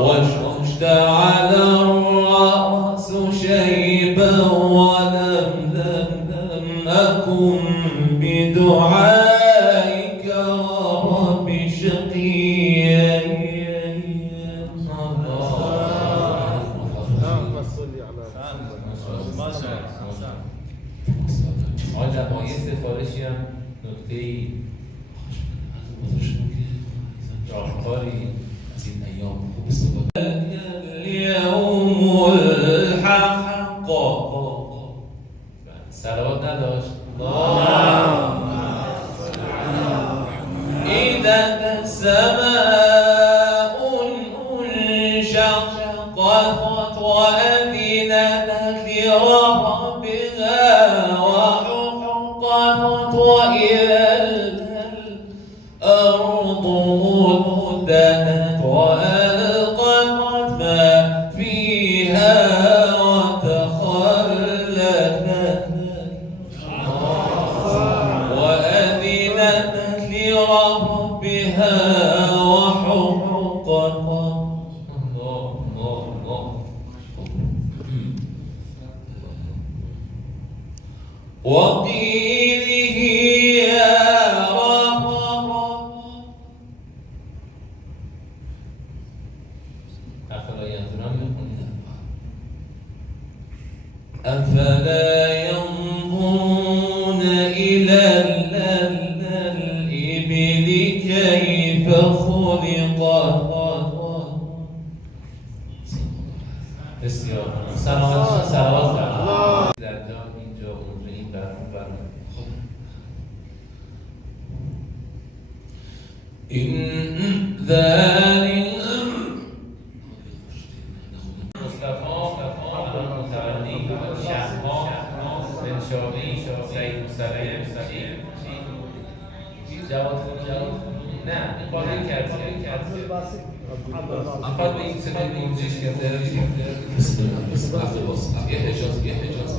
واشتعل الرأس شيبا ولم أكن بدعائك رب شقيا. آقا با یه سفارشی هم نکته‌ای راهکاری از این ایام خوب استفاده اليوم الحق صلوات نداشت إذا السماء انشقت وأذنت لربها وحقت وإذا الأرض مدت وألقت ما فيها وتخلت وأذنت لربها وحقت. وقيله يا رب أفلا ينظرون إلى الإبل كيف خلقت. بسیار صلوات در جان اینجا اونجا این برمون إن ذلك مصطفی متولی شهرها بنشابی سعید مستقیم جواد نه این قابل کرد فقط به این صدای موزش کرده یه حجاز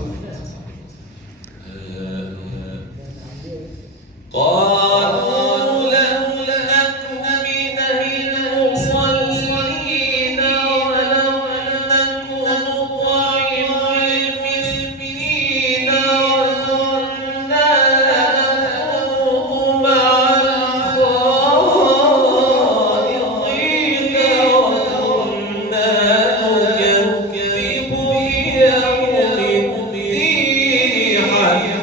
قالوا لم نك من المصلين ولم نك نطعم المسكين وكنا نخوض مع الخائضين وكنا نكذب بيوم الدين حتى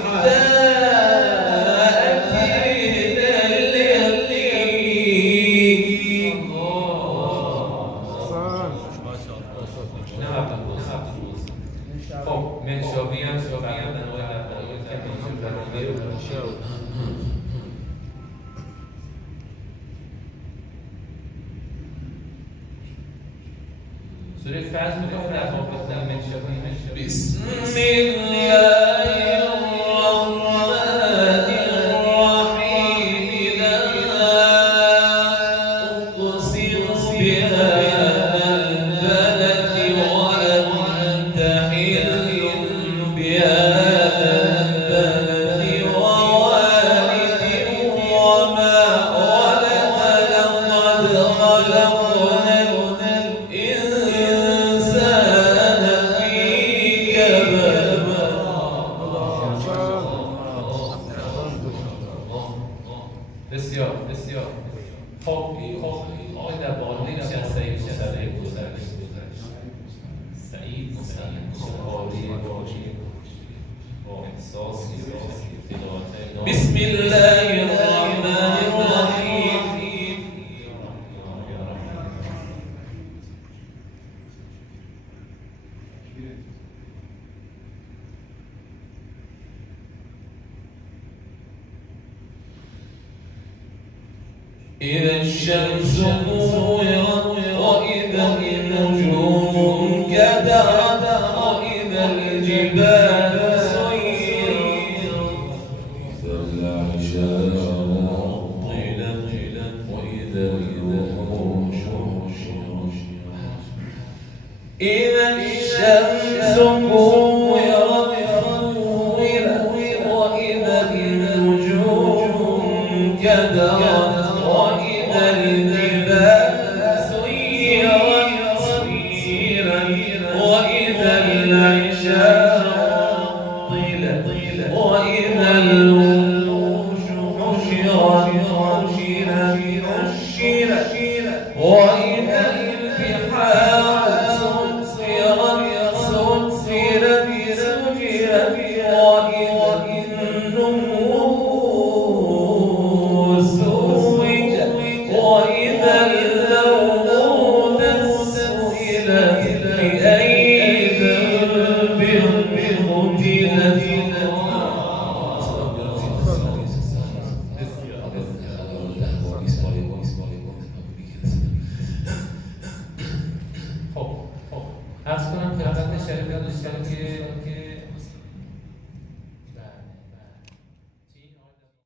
خب منشابی هم نوع دقایق که سوره فجر میگم در باب منشابی بسم الله الرحمن الرحيم لا أقسم بهذا البلد وأنت حل بهذا البلد ووالد وما ولد لقد خلقنا الإنسان في كبد. بسیار خب آقای در بالین از سعید مستقیم سعید عالی باشی با احساسی بسم الله الرحمن الرحيم إذا الشمس كورت وإذا النجوم انكدرت وإذا الجبال سيرت وإذا العشار عطلت وإذا الوحوش حشرت. إذا الشمس كورت وإذا النجوم انكدرت وإذا الجبال سيرت وإذا البحار سجرت سجرت سجرت وإذا النمور سوجت وإذا الموءودة سئلت بأي ذنب قتلت خب عرض کنم خدمت شریف دوستان که